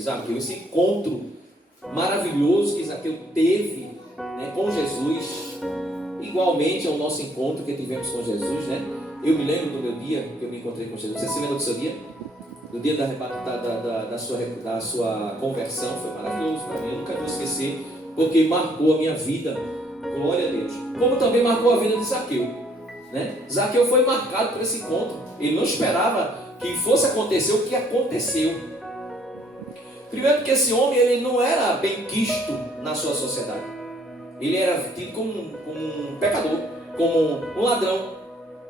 Zaqueu, esse encontro maravilhoso que Zaqueu teve, né, com Jesus, igualmente ao nosso encontro que tivemos com Jesus, né? Eu me lembro do meu dia que eu me encontrei com Jesus. Você se lembra do seu dia? Do dia da sua conversão? Foi maravilhoso para mim, eu nunca vou esquecer, porque marcou a minha vida. Glória a Deus. Como também marcou a vida de Zaqueu, né? Zaqueu foi marcado por esse encontro. Ele não esperava que fosse acontecer o que aconteceu. Primeiro porque esse homem ele não era bem quisto na sua sociedade. Ele era tido como um pecador, como um ladrão,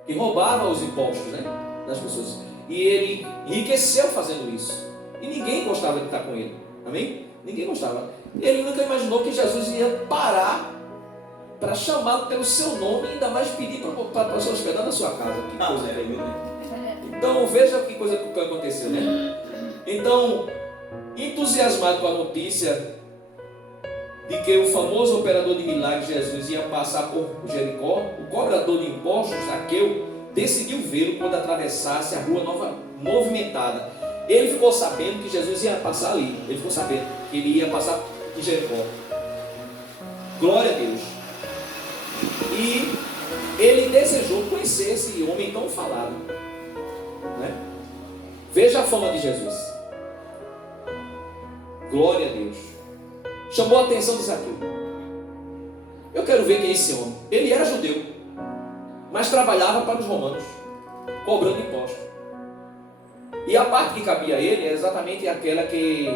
que roubava os impostos, né, das pessoas. E ele enriqueceu fazendo isso. E ninguém gostava de estar com ele. Amém? Ninguém gostava. Ele nunca imaginou que Jesus ia parar para chamá-lo pelo seu nome e ainda mais pedir para se hospedar na sua casa. Que coisa tremenda, né? Então veja que coisa que aconteceu, né? Então, entusiasmado com a notícia de que o famoso operador de milagres Jesus ia passar por Jericó, o cobrador de impostos, Zaqueu, decidiu vê-lo quando atravessasse a rua movimentada. Ele ficou sabendo que Jesus ia passar ali. Ele ficou sabendo que ele ia passar por Jericó. Glória a Deus. E ele desejou conhecer esse homem tão falado, né? Veja a fama de Jesus. Glória a Deus. Chamou a atenção de Zaqueu. Eu quero ver quem é esse homem. Ele era judeu, mas trabalhava para os romanos, cobrando impostos. E a parte que cabia a ele era exatamente aquela que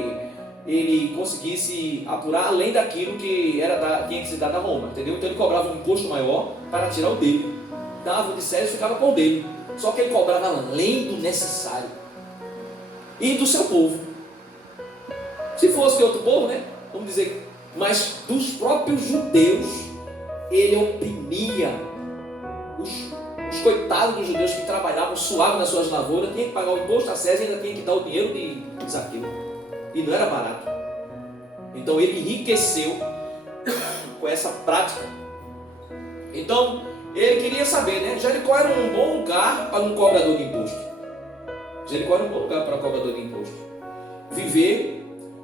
ele conseguisse apurar além daquilo que tinha que se dar a Roma, entendeu? Então ele cobrava um imposto maior para tirar o dele. Dava o de César e ficava com o dele. Só que ele cobrava além do necessário e do seu povo. Se fosse de outro povo, né? Vamos dizer, mas dos próprios judeus, ele oprimia os coitados dos judeus que trabalhavam, suavam nas suas lavouras, tinha que pagar o imposto a César e ainda tinha que dar o dinheiro de Zaqueu. E não era barato. Então ele enriqueceu com essa prática. Então ele queria saber, né? Jericó era um bom lugar para um cobrador de imposto. Jericó era um bom lugar para um cobrador de imposto viver,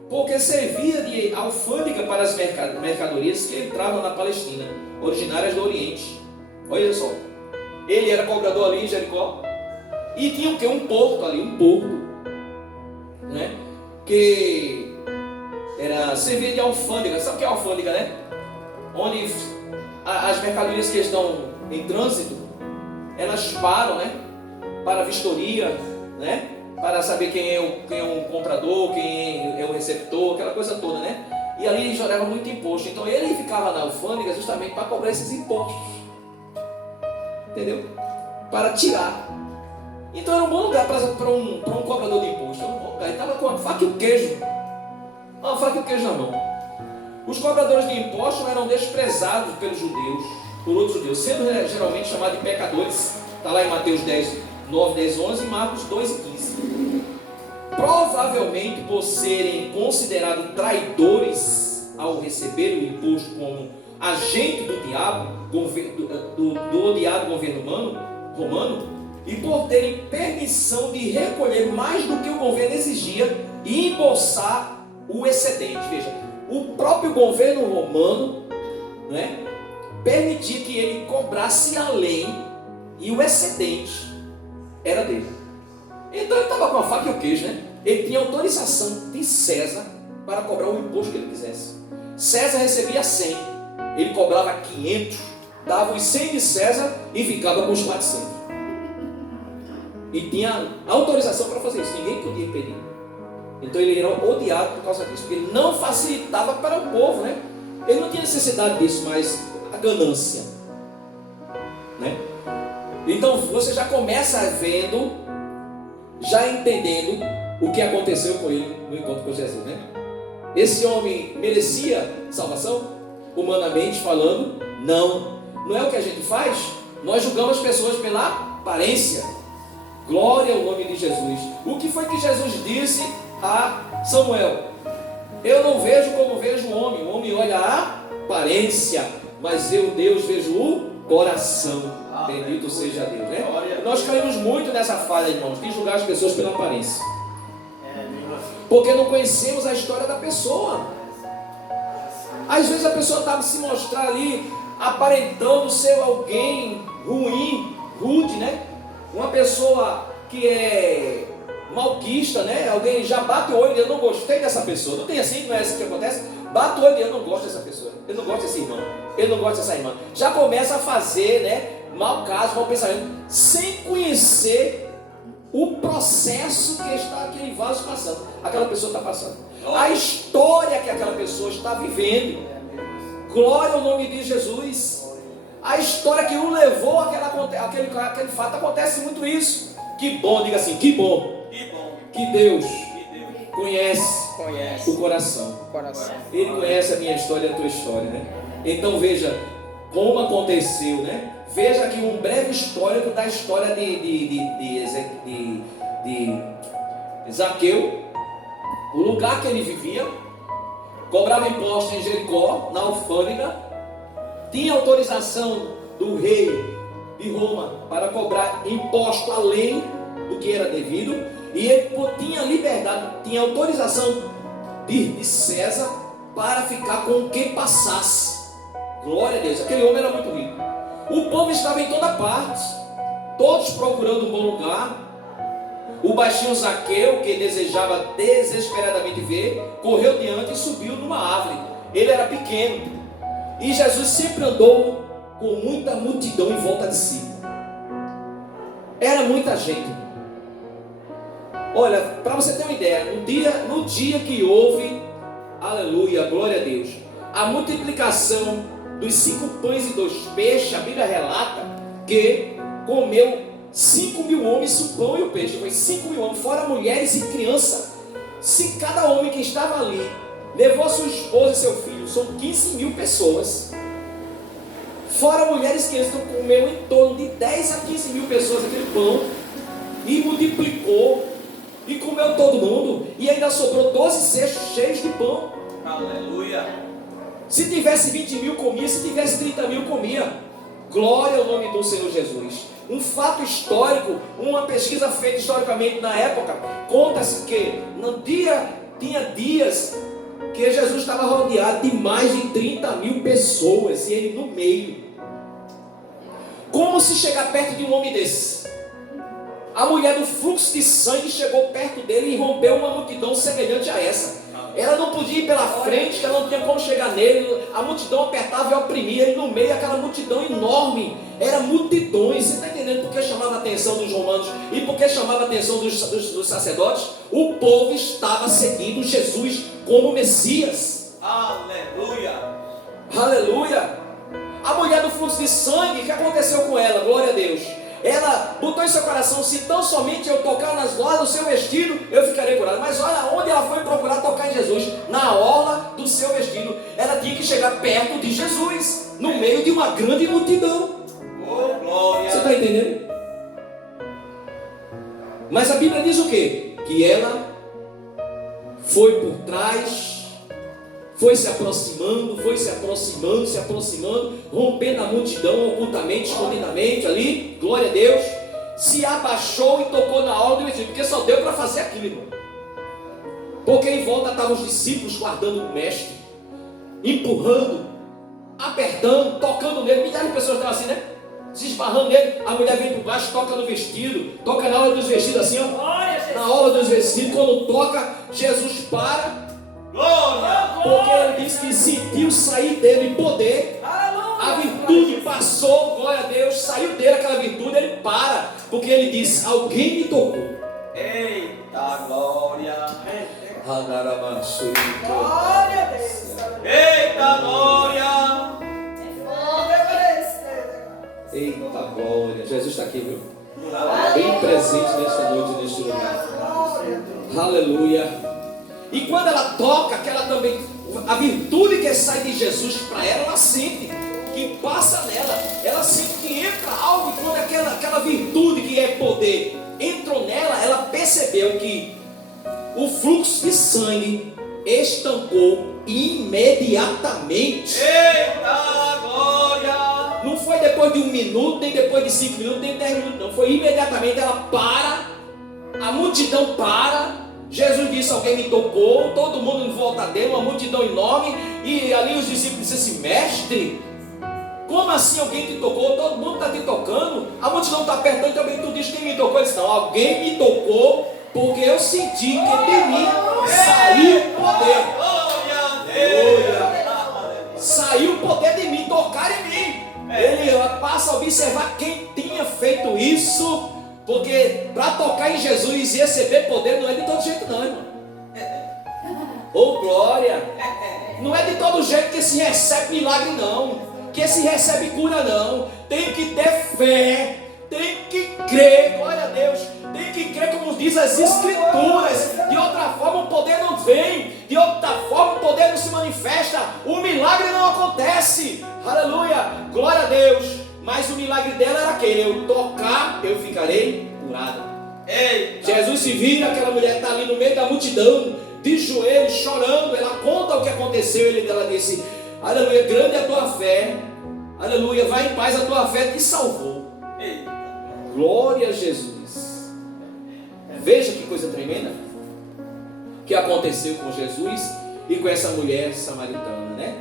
porque servia de alfândega para as mercadorias que entravam na Palestina, originárias do Oriente. Olha só, ele era cobrador ali em Jericó e tinha o que? Um porto ali, né? Que servia de alfândega. Sabe o que é alfândega, né? Onde as mercadorias que estão em trânsito, elas param, né? Para vistoria, né? Para saber quem é o comprador, quem é o receptor, aquela coisa toda, né? E ali ele gerava muito imposto. Então ele ficava na alfândega justamente para cobrar esses impostos. Entendeu? Para tirar. Então era um bom lugar para um cobrador de imposto. Era um bom lugar. Ele estava com a faca e o queijo. Uma faca e o queijo na mão. Os cobradores de impostos eram desprezados pelos judeus, por outros judeus, sendo geralmente chamados de pecadores. Está lá em Mateus 10, 9, 10, 11 e Marcos 2 e 15. Provavelmente por serem considerados traidores ao receber o imposto como agente do diabo, do odiado governo romano, e por terem permissão de recolher mais do que o governo exigia e embolsar o excedente. Veja, o próprio governo romano, né, permitia que ele cobrasse além, e o excedente era dele. Então ele estava com a faca e o queijo, né? Ele tinha autorização de César para cobrar o imposto que ele quisesse. César recebia 100, ele cobrava 500, dava os 100 de César e ficava com os 400. E tinha autorização para fazer isso, ninguém podia impedir. Então ele era odiado por causa disso, porque ele não facilitava para o povo, né? Ele não tinha necessidade disso, mas a ganância, né? Então você já começa vendo, já entendendo o que aconteceu com ele no encontro com Jesus, né? Esse homem merecia salvação? Humanamente falando, não. Não é o que a gente faz? Nós julgamos as pessoas pela aparência. Glória ao nome de Jesus. O que foi que Jesus disse a Samuel? Eu não vejo como vejo o homem olha a aparência, mas eu, Deus, vejo o coração. Bendito seja Deus, né? Nós caímos muito nessa falha, irmãos, de julgar as pessoas pela aparência, porque não conhecemos a história da pessoa. Às vezes a pessoa está se mostrar ali aparentando ser alguém ruim, rude, né? Uma pessoa que é malquista, né? Alguém já bate o olho e eu não gostei dessa pessoa. Não tem assim, não é assim que acontece? Bate o olho e eu não gosto dessa pessoa. Eu não gosto desse irmão. Eu não gosto dessa irmã. Já começa a fazer, né? Mau caso, mau pensamento, sem conhecer o processo que está aquele vaso passando. Aquela pessoa está passando. A história que aquela pessoa está vivendo. Glória ao nome de Jesus. A história que o levou aquele fato. Acontece muito isso. Que bom, diga assim, que bom. Que Deus conhece o coração. Ele conhece a minha história e a tua história, né? Então veja como aconteceu, né? Veja aqui um breve histórico da história de Zaqueu, o lugar que ele vivia, cobrava imposto em Jericó, na alfândega, tinha autorização do rei de Roma para cobrar imposto além do que era devido, e ele tinha liberdade, tinha autorização de César para ficar com quem passasse. Glória a Deus, aquele homem era muito rico. O povo estava em toda parte, todos procurando um bom lugar. O baixinho Zaqueu, que desejava desesperadamente ver, correu diante e subiu numa árvore. Ele era pequeno, e Jesus sempre andou com muita multidão em volta de si. Era muita gente. Olha, para você ter uma ideia, no dia que houve, aleluia, glória a Deus, a multiplicação dos 5 pães e 2 peixes, a Bíblia relata que comeu 5.000 homens o pão e o peixe. Foi 5.000 homens, fora mulheres e crianças. Se cada homem que estava ali levou a sua esposa e seu filho, são 15.000 pessoas. Fora mulheres e crianças, então comeu em torno de 10 a 15.000 pessoas aquele pão e multiplicou e comeu todo mundo, e ainda sobrou 12 cestos cheios de pão. Aleluia. Se tivesse 20.000 comia, se tivesse 30.000 comia. Glória ao nome do Senhor Jesus. Um fato histórico, uma pesquisa feita historicamente na época, conta-se que tinha dias que Jesus estava rodeado de mais de 30.000 pessoas e ele no meio. Como se chegar perto de um homem desse? A mulher do fluxo de sangue chegou perto dele e rompeu uma multidão semelhante a essa. Ela não podia ir pela frente, que ela não tinha como chegar nele. A multidão apertava e oprimia ele no meio, aquela multidão enorme. Era multidões. Você está entendendo por que chamava a atenção dos romanos e por que chamava a atenção dos sacerdotes? O povo estava seguindo Jesus como Messias. Aleluia. Aleluia. A mulher do fluxo de sangue, o que aconteceu com ela? Glória a Deus. Ela botou em seu coração: se tão somente eu tocar nas orlas do seu vestido, eu ficarei curada. Mas olha onde ela foi procurar tocar em Jesus: na orla do seu vestido. Ela tinha que chegar perto de Jesus, no meio de uma grande multidão. Oh, glória. Você está entendendo? Mas a Bíblia diz o quê? Que ela foi por trás, foi se aproximando, rompendo a multidão ocultamente, escondidamente ali, glória a Deus, se abaixou e tocou na ordem do vestido, porque só deu para fazer aquilo, irmão. Porque em volta estavam os discípulos guardando o mestre, empurrando, apertando, tocando nele. Milhares de pessoas estavam assim, né? Se esbarrando nele. A mulher vem por baixo, toca no vestido, toca na hora dos vestidos assim, ó. Na hora dos vestidos, quando toca, Jesus para. Porque ele disse que sentiu sair dele poder. A virtude passou, glória a Deus, saiu dele aquela virtude, ele para. Porque ele disse, alguém me tocou. Eita glória. Glória a Deus. Eita glória. Eita glória. Jesus está aqui, viu? Bem presente nesta noite, neste lugar. Aleluia. E quando ela toca, aquela também, a virtude que sai de Jesus para ela, ela sente que passa nela, ela sente que entra algo. E quando aquela virtude que é poder entrou nela, ela percebeu que o fluxo de sangue estancou imediatamente. Eita glória. Não foi depois de 1 minuto, nem depois de 5 minutos, nem 10 minutos, não. Foi imediatamente. Ela para, a multidão para. Jesus disse, alguém me tocou, todo mundo em volta dele, uma multidão enorme. E ali os discípulos disseram assim, mestre, como assim alguém te tocou? Todo mundo está te tocando. A multidão está apertando também. Tu diz quem me tocou? Ele disse, não, alguém me tocou, porque eu senti que de mim saiu o poder. Glória a Deus. Saiu o poder de mim, tocar em mim. Ele passa a observar quem tinha feito isso, porque para tocar em Jesus e receber poder não é de todo jeito não, irmão. Oh glória. Não é de todo jeito que se recebe milagre não, que se recebe cura não. Tem que ter fé, tem que crer, glória a Deus. Tem que crer como diz as Escrituras. De outra forma o poder não vem, de outra forma o poder não se manifesta, o milagre não acontece. Aleluia, glória a Deus. Mas o milagre dela era aquele, eu tocar, eu ficarei curada. Jesus se vira, aquela mulher está ali no meio da multidão, de joelhos, chorando. Ela conta o que aconteceu. Ela disse, aleluia, grande é a tua fé, aleluia, vai em paz, a tua fé te salvou. Glória a Jesus. Veja que coisa tremenda que aconteceu com Jesus e com essa mulher samaritana, né?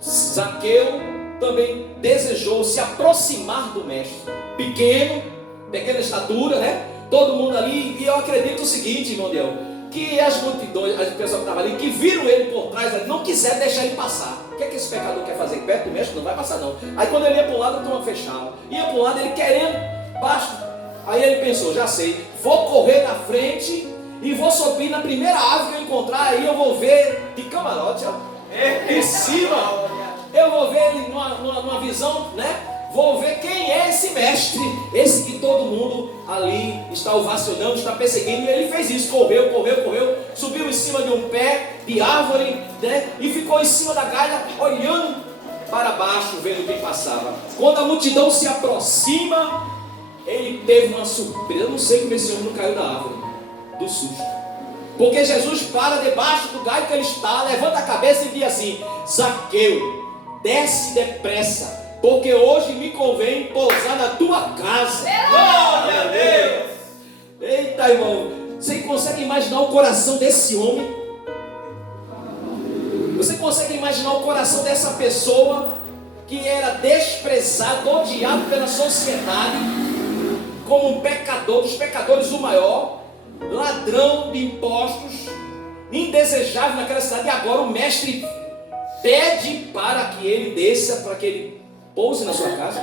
Zaqueu também desejou se aproximar do mestre. Pequena estatura, né? Todo mundo ali. E eu acredito o seguinte, irmão Deus, que as multidões, as pessoas que estavam ali, que viram ele por trás, não quiseram deixar ele passar. O que é que esse pecador quer fazer? Perto do mestre não vai passar não. Aí quando ele ia para um lado, a turma fechava. Ia para um lado, ele querendo, basta. Aí ele pensou, já sei, vou correr na frente e vou subir na primeira árvore que eu encontrar. Aí eu vou ver de camarote, ó, em cima. Eu vou ver ele numa visão, né? Vou ver quem é esse mestre, esse que todo mundo ali está ovacionando, está perseguindo. E ele fez isso, correu, subiu em cima de um pé de árvore, né? E ficou em cima da galha, olhando para baixo, vendo quem passava. Quando a multidão se aproxima, ele teve uma surpresa. Eu não sei como esse homem não caiu da árvore, do susto. Porque Jesus para debaixo do galho que ele está, levanta a cabeça e diz assim, Zaqueu, desce depressa, porque hoje me convém pousar na tua casa. Glória a Deus. Eita, irmão, você consegue imaginar o coração desse homem? Você consegue imaginar o coração dessa pessoa que era desprezado, odiado pela sociedade, como um pecador, dos pecadores o maior, ladrão de impostos, indesejável naquela cidade, e agora o mestre pede para que ele desça, para que ele pouse na sua casa?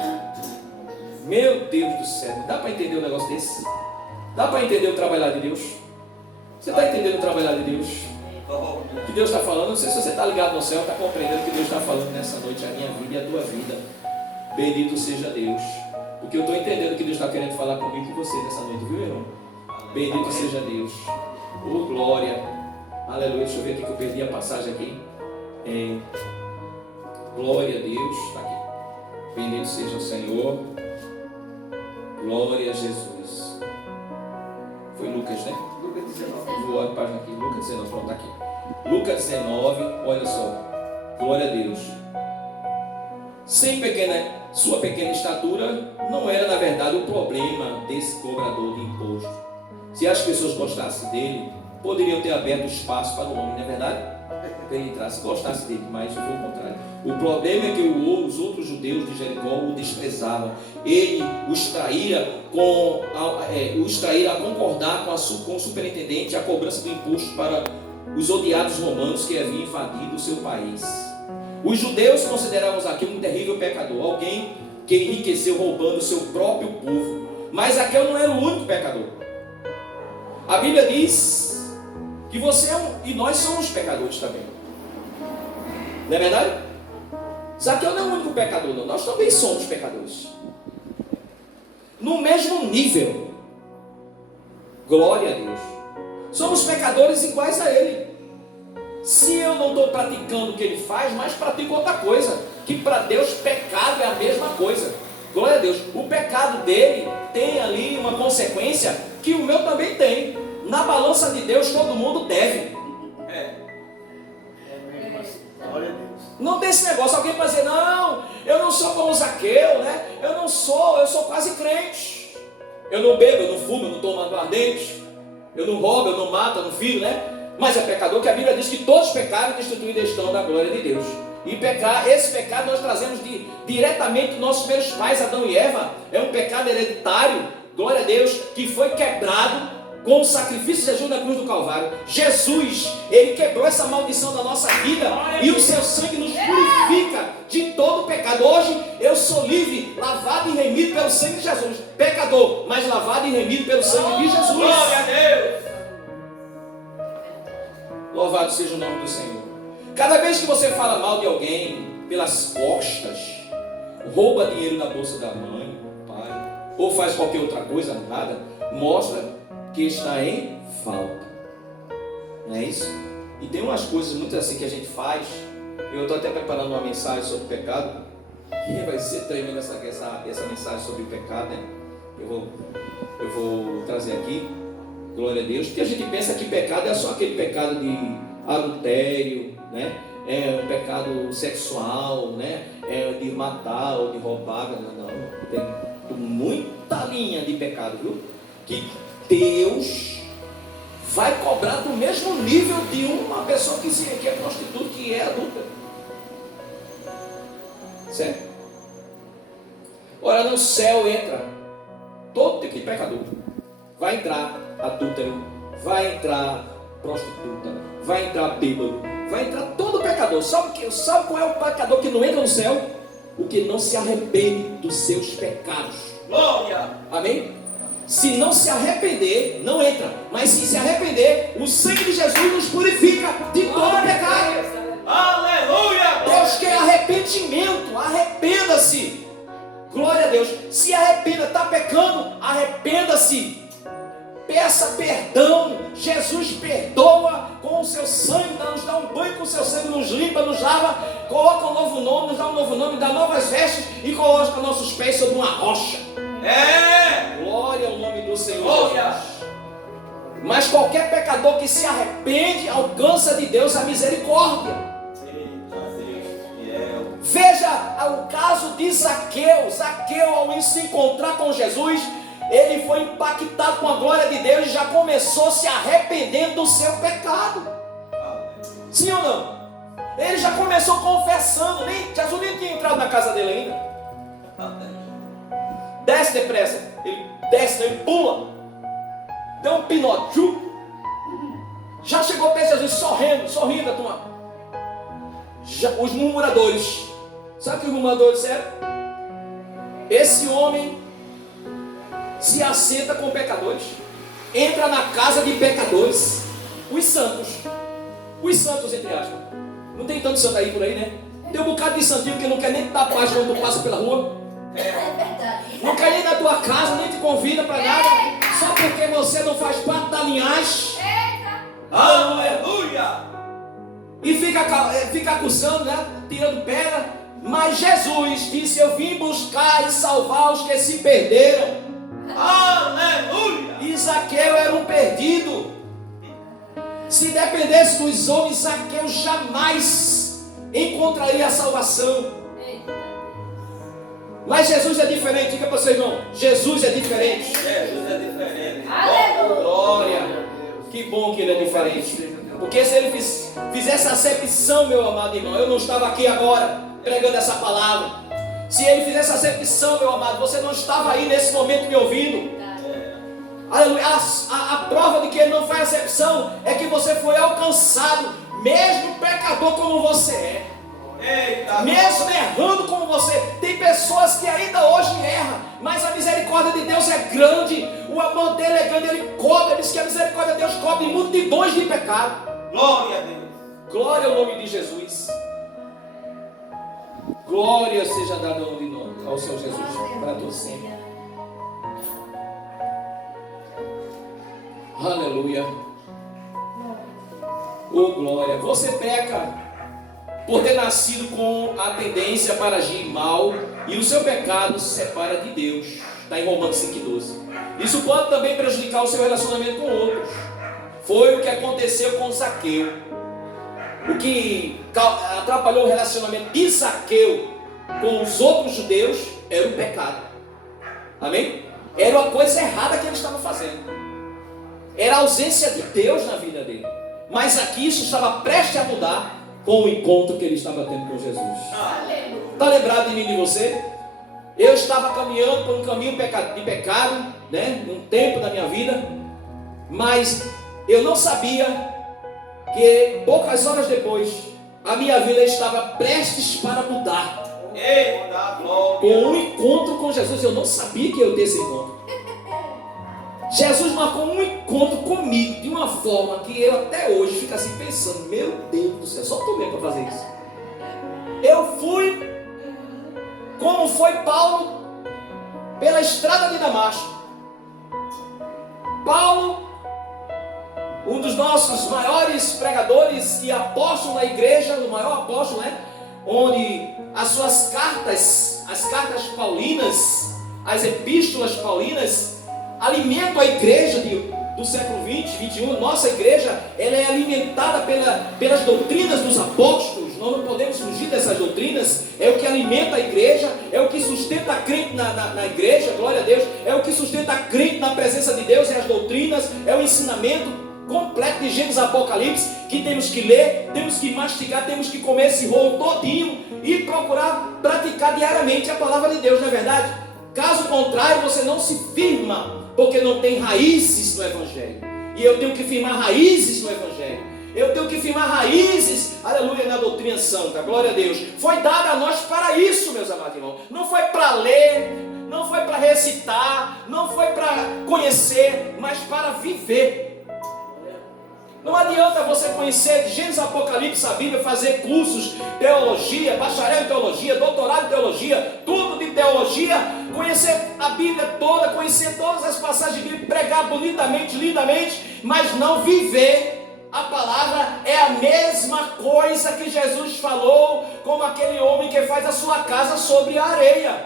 Meu Deus do céu, dá para entender um negócio desse? Dá para entender o trabalhar de Deus? Você está entendendo o trabalhar de Deus? O que Deus está falando? Não sei se você está ligado no céu, está compreendendo o que Deus está falando nessa noite, a minha vida e a tua vida. Bendito seja Deus, porque eu estou entendendo o que Deus está querendo falar comigo e com você nessa noite, viu, irmão? Bendito seja Deus. Oh, glória. Aleluia. Deixa eu ver aqui que eu perdi a passagem aqui. Glória a Deus. Está aqui. Bendito seja o Senhor. Glória a Jesus. Foi Lucas, né? Lucas 19. Vou olhar a página aqui. Lucas 19, pronto, tá aqui. Lucas 19, olha só. Glória a Deus. Sua pequena estatura não era, na verdade, o problema desse cobrador de imposto. Se as pessoas gostassem dele, poderiam ter aberto espaço para o homem, não é verdade? Para ele entrar, se gostasse dele, mas foi o contrário. O problema é que os outros judeus de Jericó o desprezavam. Ele os traíra a concordar com o superintendente a cobrança do imposto para os odiados romanos que haviam invadido o seu país. Os judeus consideravam Zaqueu um terrível pecador, alguém que enriqueceu roubando o seu próprio povo. Mas Zaqueu não era o único pecador. A Bíblia diz que você e nós somos pecadores também. Não é verdade? Zaqueu não é o único pecador, não. Nós também somos pecadores. No mesmo nível. Glória a Deus. Somos pecadores iguais a Ele. Se eu não estou praticando o que Ele faz, mas pratico outra coisa. Que para Deus pecado é a mesma coisa. Glória a Deus. O pecado dele tem ali uma consequência que o meu também tem. Na balança de Deus todo mundo deve. Glória a Deus. Não tem esse negócio, alguém vai dizer, não, eu não sou como Zaqueu, né? Eu sou quase crente. Eu não bebo, eu não fumo, eu não tomo aguardente. Eu não roubo, eu não mato, eu não firo, né? Mas é pecador, que a Bíblia diz que todos pecaram e destituídos estão da glória de Deus. E esse pecado nós trazemos diretamente dos nossos primeiros pais, Adão e Eva. É um pecado hereditário, glória a Deus, que foi quebrado com o sacrifício de Jesus na cruz do Calvário. Jesus, Ele quebrou essa maldição da nossa vida e o seu sangue nos purifica de todo pecado. Hoje eu sou livre, lavado e remido pelo sangue de Jesus. Pecador, mas lavado e remido pelo sangue de Jesus. Glória a Deus. Louvado seja o nome do Senhor. Cada vez que você fala mal de alguém pelas costas, rouba dinheiro na bolsa da mãe, do pai, ou faz qualquer outra coisa, nada, mostra que está em falta. Não é isso? E tem umas coisas muito assim que a gente faz. Eu estou até preparando uma mensagem sobre o pecado, que vai ser tremenda essa mensagem sobre o pecado, né? Eu vou trazer aqui, glória a Deus, porque a gente pensa que pecado é só aquele pecado de adultério, né? É um pecado sexual, né? É de matar ou de roubar. Não. Tem muita linha de pecado, viu? Que Deus vai cobrar do mesmo nível de uma pessoa que é prostituta, que é adulta. Certo? Ora, no céu entra todo tipo de pecador. Vai entrar adúltero, vai entrar prostituta, vai entrar bêbado, vai entrar todo pecador. Sabe qual é o pecador que não entra no céu? O que não se arrepende dos seus pecados. Glória. Amém? Se não se arrepender, não entra. Mas se arrepender, o sangue de Jesus nos purifica de todo pecado. Aleluia. Deus quer arrependimento. Arrependa-se. Glória a Deus. Se arrependa, está pecando, arrependa-se. Peça perdão. Jesus perdoa com o seu sangue, nos dá um banho com o seu sangue, nos limpa, nos lava, coloca um novo nome, nos dá um novo nome, dá novas vestes e coloca nossos pés sobre uma rocha. Glória ao nome do Senhor Jesus. Mas qualquer pecador que se arrepende alcança de Deus a misericórdia. Veja o caso de Zaqueu. Zaqueu, ao se encontrar com Jesus, ele foi impactado com a glória de Deus e já começou se arrependendo do seu pecado. Sim ou não? Ele já começou confessando. Jesus nem tinha entrado na casa dele ainda. Desce depressa. Ele desce, ele pula. Deu um pinote. Já chegou perto de Jesus, sorrindo a turma. Os murmuradores. Sabe o que os murmuradores disseram? Esse homem se assenta com pecadores, entra na casa de pecadores, os santos entre aspas. Não tem tanto santo aí por aí, né? Tem um bocado de santinho que não quer nem te dar paz quando tu passa pela rua. Não quer nem na tua casa, nem te convida para nada, só porque você não faz parte da linhagem. Aleluia. E fica acusando, né? Tirando pedra. Mas Jesus disse: eu vim buscar e salvar os que se perderam. Aleluia. E Zaqueu era um perdido. Se dependesse dos homens, Zaqueu jamais encontraria a salvação. Mas Jesus é diferente. Diga para o seu irmão: Jesus é diferente. Jesus é diferente. Aleluia. Glória. Que bom que ele é diferente. Porque se ele fizesse acepção, meu amado irmão, eu não estava aqui agora pregando essa palavra. Se ele fizesse acepção, meu amado, você não estava aí nesse momento me ouvindo. Aleluia. A prova de que ele não faz acepção é que você foi alcançado, mesmo pecador como você é. Eita. Mesmo errando como você. Tem pessoas que ainda hoje erram, mas a misericórdia de Deus é grande, o amor dele é grande, ele cobre. Ele diz que a misericórdia de Deus cobre multidões de pecado. Glória a Deus. Glória ao nome de Jesus. Glória seja dada ao Senhor Jesus para todos sempre. Aleluia. Oh glória. Você peca por ter nascido com a tendência para agir mal, e o seu pecado se separa de Deus. Está em Romanos 5,12. Isso pode também prejudicar o seu relacionamento com outros. Foi o que aconteceu com Zaqueu. O que atrapalhou o relacionamento de Zaqueu com os outros judeus era o pecado. Amém? Era uma coisa errada que ele estava fazendo. Era a ausência de Deus na vida dele. Mas aqui isso estava prestes a mudar com o encontro que ele estava tendo com Jesus. Está lembrado de mim e de você? Eu estava caminhando por um caminho de pecado, né? Um tempo da minha vida, mas eu não sabia que poucas horas depois a minha vida estava prestes para mudar. Eita, glória. Com um encontro com Jesus. Eu não sabia que eu ia ter esse encontro. Jesus marcou um encontro comigo de uma forma que eu até hoje fico assim pensando: meu Deus do céu, só estou bem para fazer isso. Eu fui, como foi Paulo, pela estrada de Damasco. Paulo, um dos nossos maiores pregadores e apóstolos da igreja, o maior apóstolo, né? Onde as suas cartas, as cartas paulinas, as epístolas paulinas, alimentam a igreja do século 20, 21. Nossa igreja, ela é alimentada pelas doutrinas dos apóstolos. Nós não podemos fugir dessas doutrinas. É o que alimenta a igreja, é o que sustenta a crente na igreja, glória a Deus. É o que sustenta a crente na presença de Deus, é as doutrinas, é o ensinamento completo de Gênesis e Apocalipse, que temos que ler, temos que mastigar, temos que comer esse rolo todinho e procurar praticar diariamente a palavra de Deus, não é verdade? Caso contrário, você não se firma, porque não tem raízes no Evangelho. E eu tenho que firmar raízes no Evangelho. Eu tenho que firmar raízes, aleluia, na doutrina santa, glória a Deus. Foi dada a nós para isso, meus amados irmãos. Não foi para ler, não foi para recitar, não foi para conhecer, mas para viver. Não adianta você conhecer de Gênesis, Apocalipse, a Bíblia, fazer cursos, teologia, bacharel em teologia, doutorado em teologia, tudo de teologia, conhecer a Bíblia toda, conhecer todas as passagens bíblicas, pregar bonitamente, lindamente, mas não viver a palavra. É a mesma coisa que Jesus falou, como aquele homem que faz a sua casa sobre a areia.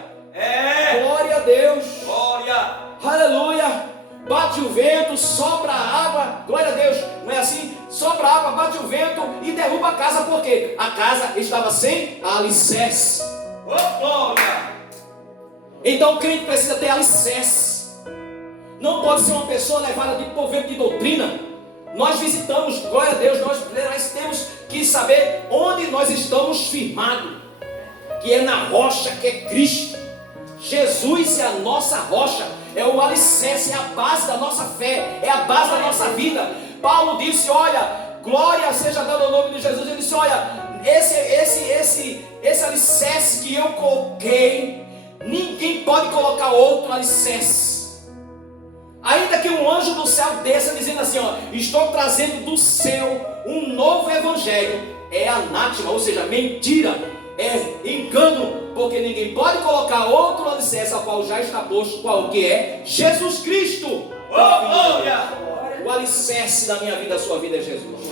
Glória a Deus. Glória. Aleluia. Bate o vento, sopra a água, glória a Deus, não é assim? Sopra a água, bate o vento e derruba a casa, por quê? A casa estava sem alicerce. Oh, glória. Então o crente precisa ter alicerce. Não pode ser uma pessoa levada por vento de doutrina. Nós visitamos, glória a Deus, nós temos que saber onde nós estamos firmados, que é na rocha, que é Cristo. Jesus é a nossa rocha, é o alicerce, é a base da nossa fé, é a base da nossa vida. Paulo disse: olha, glória seja dada ao nome de Jesus. Ele disse: olha, esse alicerce que eu coloquei, ninguém pode colocar outro alicerce. Ainda que um anjo do céu desça dizendo assim: ó, estou trazendo do céu um novo evangelho, é anátema, ou seja, mentira, é engano, porque ninguém pode colocar outro alicerce ao qual já está posto, qual que é Jesus Cristo. Oh, glória. O alicerce da minha vida, da sua vida é Jesus.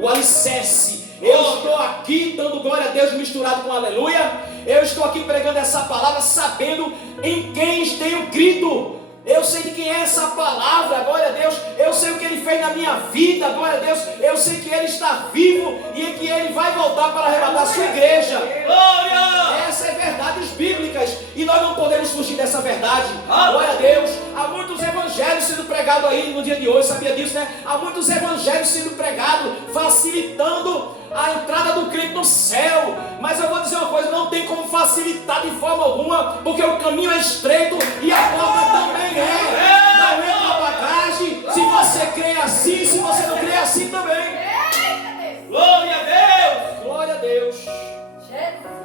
O alicerce. Eu estou aqui dando glória a Deus misturado com aleluia. Eu estou aqui pregando essa palavra sabendo em quem tenho crido. Eu sei de quem é essa palavra, glória a Deus. Eu sei o que Ele fez na minha vida, glória a Deus. Eu sei que Ele está vivo e que Ele vai voltar para arrebatar a sua igreja. Glória! Essas são verdades bíblicas e nós não podemos fugir dessa verdade. Glória a Deus. Há muitos evangelhos sendo pregados aí no dia de hoje, sabia disso, né? Há muitos evangelhos sendo pregados, facilitando a entrada do crente no céu. Mas eu vou dizer uma coisa, não tem como facilitar de forma alguma, porque o caminho é estreito e a porta também é. Não entra bagagem, se você crê assim, se você não crê assim também. Glória a Deus! Glória a Deus.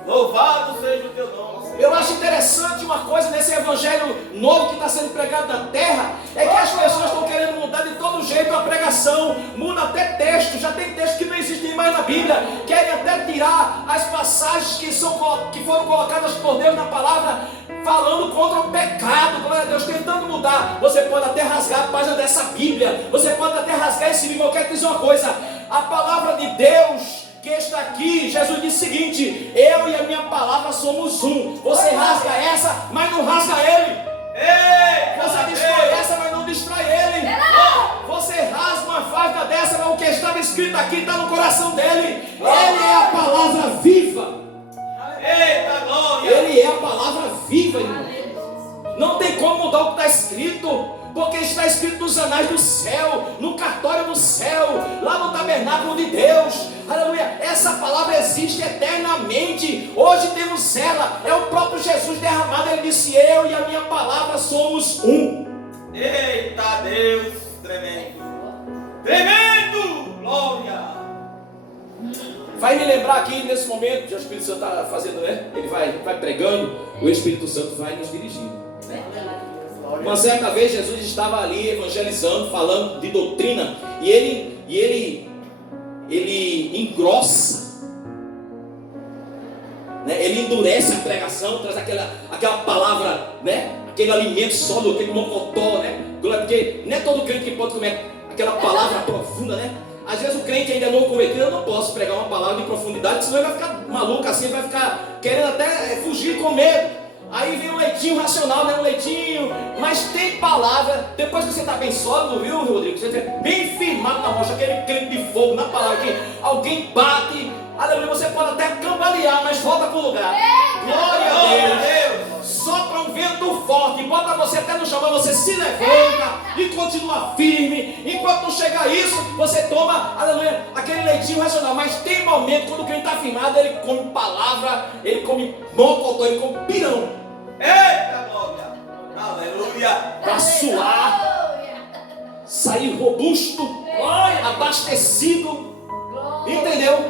Louvado seja o teu nome. Eu acho interessante uma coisa nesse evangelho novo que está sendo pregado na terra, é que as pessoas estão querendo mudar de todo jeito a pregação, muda até texto, já tem textos que não existem mais na Bíblia, querem até tirar as passagens que foram colocadas por Deus na palavra, falando contra o pecado, glória a Deus, tentando mudar. Você pode até rasgar a página dessa Bíblia, você pode até rasgar esse livro. Eu quero dizer uma coisa, a palavra de Deus que está aqui, Jesus disse o seguinte: eu e a minha palavra somos um. Você rasga essa, mas não rasga ele. Você destrói essa, mas não destrói ele. Você rasga uma página dessa, mas o que estava escrito aqui está no coração dele. Ele é a palavra viva. Eita glória! Ele é a palavra viva, irmão. Não tem como mudar o que está escrito, porque está escrito nos anais do céu, no cartório do céu, lá no tabernáculo de Deus. Aleluia, essa palavra existe eternamente. Hoje temos ela, é o próprio Jesus derramado. Ele disse: eu e a minha palavra somos um. Eita Deus, tremendo! Tremendo! Glória! Vai me lembrar aqui nesse momento que o Espírito Santo está fazendo, né? Ele vai pregando, o Espírito Santo vai nos dirigindo. Uma certa vez Jesus estava ali evangelizando, falando de doutrina, e ele engrossa, né? Ele endurece a pregação, traz aquela palavra, né? Aquele alimento sólido, aquele mocotó, né? Porque não é todo crente que pode comer aquela palavra profunda, né? Às vezes o crente ainda não convertido, eu não posso pregar uma palavra de profundidade, senão ele vai ficar maluco assim, vai ficar querendo até fugir com medo. Aí vem um leitinho racional, né? Um leitinho, mas tem palavra. Depois que você está bem sólido, viu, Rodrigo? Você está bem firmado na rocha, aquele crente de fogo na palavra que alguém bate, aleluia, você pode até cambalear, mas volta para o lugar. Glória a Deus. Sopra um vento forte, bota você até no chão, mas você se levanta e continua firme. Enquanto não chegar isso, você toma, aleluia, aquele leitinho racional. Mas tem momento, quando o crente está firmado, ele come palavra, ele come mocotó, ele come pirão. Eita glória! Aleluia! Para suar, sair robusto, abastecido. Entendeu?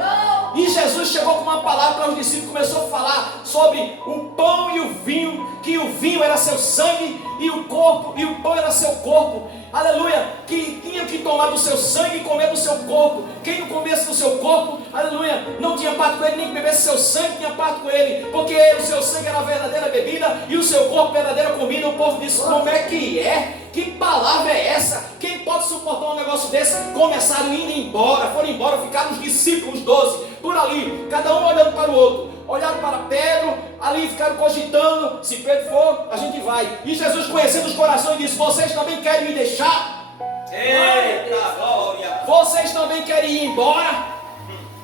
E Jesus chegou com uma palavra para os discípulos, começou a falar sobre o pão e o vinho, que o vinho era seu sangue e o pão era seu corpo. Aleluia, que tinha que tomar do seu sangue e comer do seu corpo. Quem não comesse do seu corpo, aleluia, não tinha parte com ele, nem que bebesse seu sangue tinha parte com ele, porque o seu sangue era a verdadeira bebida e o seu corpo verdadeira comida. O povo disse: como é que é? Que palavra é essa? Quem pode suportar um negócio desse? Começaram indo embora, foram embora, ficaram os discípulos, 12, por ali, cada um olhando para o outro. Olharam para Pedro, ali ficaram cogitando: se Pedro for, a gente vai. E Jesus, conhecendo os corações, disse: vocês também querem me deixar? Eita glória! Vocês também querem ir embora?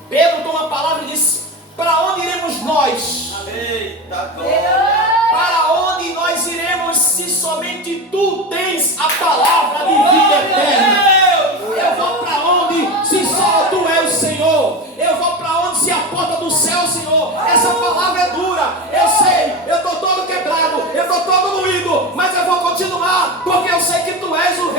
Pedro toma a palavra e disse: para onde iremos nós? Eita glória! Para onde nós iremos se somente tu tens a palavra de vida eterna? Eu vou para onde se só tu és o Senhor? Eu vou para onde se a porta do céu, Senhor? Essa palavra é dura, eu sei, eu estou todo quebrado, eu estou todo moído, mas eu vou continuar, porque eu sei que tu és o